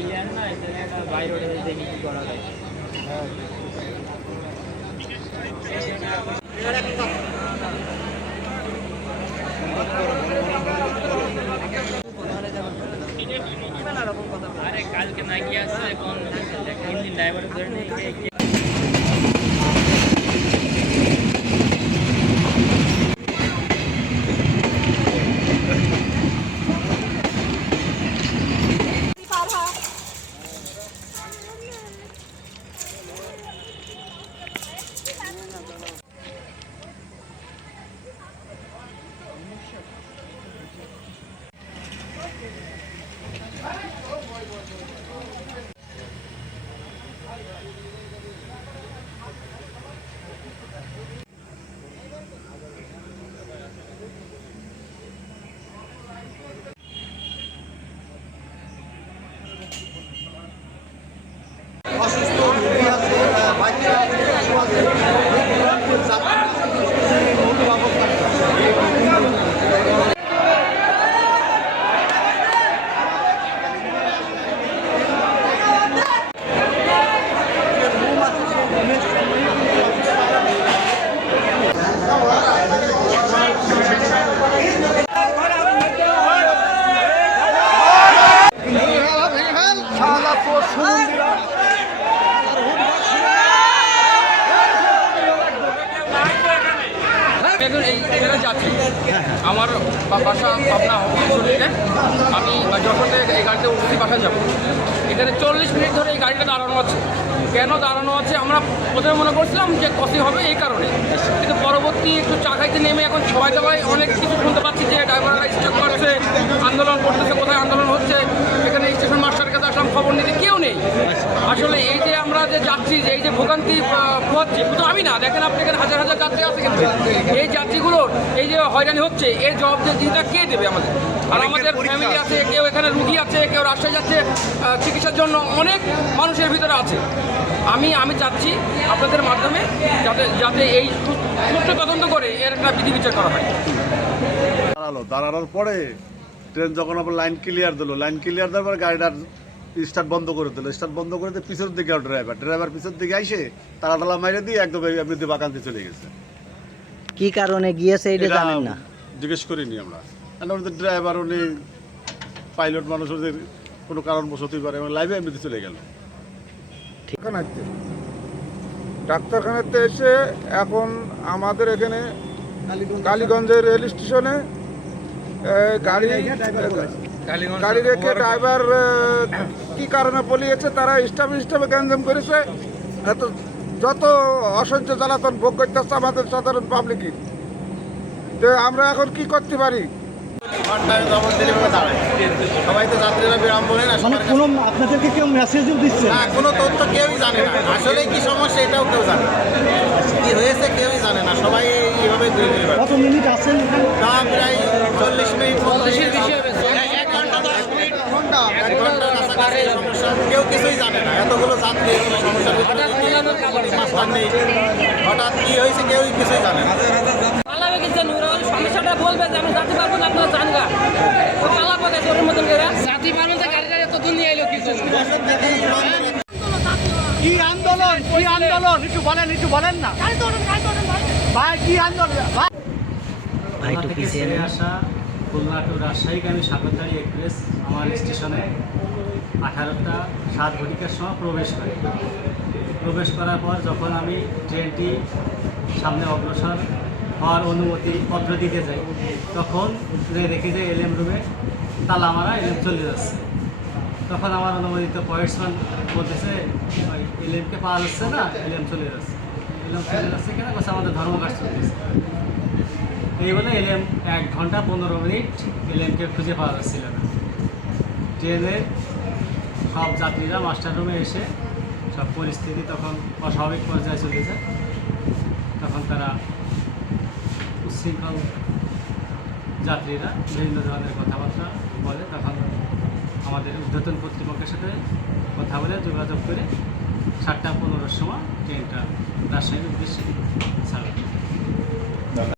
Clear না, এটা বাইরে দেখি কি করা যায়। আরে কালকে না গিয়ে আসছে কোন ইঞ্জিন ড্রাইভার ধরে নিয়ে অসুস্থ রোগী আছে, বাচ্চা যাচ্ছি আমার বাসা পাবনা হবিগঞ্জে। আমি যখন এই গাড়িতে উঠছি বাসা যাবো, এখানে 40 মিনিট ধরে এই গাড়িটা দাঁড়ানো আছে। কেন দাঁড়ানো আছে আমরা প্রথমে মনে করছিলাম যে কষি হবে এই কারণে, কিন্তু পরবর্তী একটু চা খাইতে নেমে এখন সবাই অনেক কিছু শুনতে পাচ্ছি যে ড্রাইভাররা স্ট্রাইক করছে, আন্দোলন করতেছে। কোথায় আন্দোলন হচ্ছে? এখানে স্টেশন মাস্টারের কাছে আসলাম, খবর নিতে কেউ নেই। আসলে এই যে আমরা যে যাচ্ছি, যে এই যে ভোগান্তি পোহাচ্ছি, শুধু আমি না, দেখেন আপনি এখানে হাজার হাজার যাত্রী আছে, কিন্তু এই যাত্রীগুলোর এই যে হয়রানি হচ্ছে এর জবাবদিহিটা কে দেবে আমাদের? আর আমাদের ফ্যামিলি আছে, কেউ এখানে রুগী আছে, কেউ রাজশাহী যাচ্ছে চিকিৎসার জন্য, অনেক মানুষের ভিতরে আছে। আমি চাচ্ছি আপনাদের মাধ্যমে যাতে এই সুষ্ঠু তদন্ত করে এর একটা বিধি বিচার করা হয়। দাঁড়ানোর পরে ট্রেন যখন আবার লাইন ক্লিয়ার দিল, লাইন ক্লিয়ার দেওয়ার পরে গাড়িটার স্টার্ট বন্ধ করে দিল। স্টার্ট বন্ধ করে দিয়ে পিছনের দিকে ড্রাইভার পিছনের দিকে আইসে তালা মাইরে দিয়ে একদম এমনিতে বাগানতে চলে গেছে। কি কারণে গিয়েছে এটা জানেন না? জিজ্ঞেস করিনি আমরা। আমাদের ড্রাইভার উনি পাইলট মানুষ, ওদের কোনো কারণবশতই পারে, এবং লাইভে এমনিতে চলে গেল। ডাক্তারখানাতে এসে এখন আমাদের এখানে কালীগঞ্জের রেল স্টেশনে গাড়ি রেখে ড্রাইভার কি কারণে পলিয়েছে, তারা স্টাফে গ্যাঞ্জাম করেছে। এত যত অসহ্য জ্বালাতন ভোগ করতেছে আমাদের সাধারণ পাবলিকই। তো আমরা এখন কি করতে পারি? সবাই তো যাত্রীরা বিরাম বলে না, কোনো আপনাদেরকে কেউ মেসেজও দিচ্ছে না, কোনো তথ্য কেউই জানে না। আসলে কি সমস্যা এটাও কেউ জানে না, কি হয়েছে কেউই জানে না। সবাই এইভাবে ঘুরে ঘুরে বেড়ায়। কত মিনিট আছেন? না, প্রায় 40 মিনিট, 1 ঘন্টা 10 মিনিট, 1 ঘন্টার কাছাকাছি সমস্যা। কেউ কিছুই জানে না, এতগুলো যাত্রী এগুলো সমস্যার ভিতরে মাস্টার নেই, হঠাৎ কি হয়েছে কেউই কিছুই জানে না। সমস্যাটা বলবে যে আমি যাতে পারবো না, আপনারা জান গা পালাবো ওর মতন করে জাতি পারবেন তো গাড়ি এত দূর নিয়ে এলো কিছু কি আন্দোলন? কি আন্দোলন একটু বলেন না ভাই, কি আন্দোলন? ভাই একটু পিছিয়ে আসা খুলনা টু রাজশাহীগামী সাগরদাড়ি এক্সপ্রেস আমার স্টেশনে 18টা 7 ঘটিকার সময় প্রবেশ করার পর যখন আমি ট্রেনটি সামনে অগ্রসর হওয়ার অনুমতি পত্র দিতে যাই, তখন দেখি যে এলএম রুমে তালা মারা, এলএম চলে যাচ্ছে। তখন আমার অনুমোদিত পয়েন্টসম্যান বলতেছে এলএমকে পাওয়া যাচ্ছে না, এলএম চলে যাচ্ছে কেন বলছে আমাদের ধর্মঘট চলতেছে। এই বলে এলএম 1 ঘন্টা 15 মিনিট এলএমকে খুঁজে পাওয়া যাচ্ছিল না। ট্রেনের সব যাত্রীরা মাস্টার রুমে এসে সব পরিস্থিতি তখন অস্বাভাবিক পর্যায়ে চলে যায়। তখন তারা উচ্ছৃঙ্খল যাত্রীরা বিভিন্ন ধরনের কথাবার্তা বলে। তখন আমাদের ঊর্ধ্বতন কর্তৃপক্ষের সাথে কথা বলে যোগাযোগ করে 7টা 15-র সময় ট্রেনটা রাজশাহীর উদ্দেশ্যে ছাড়ে।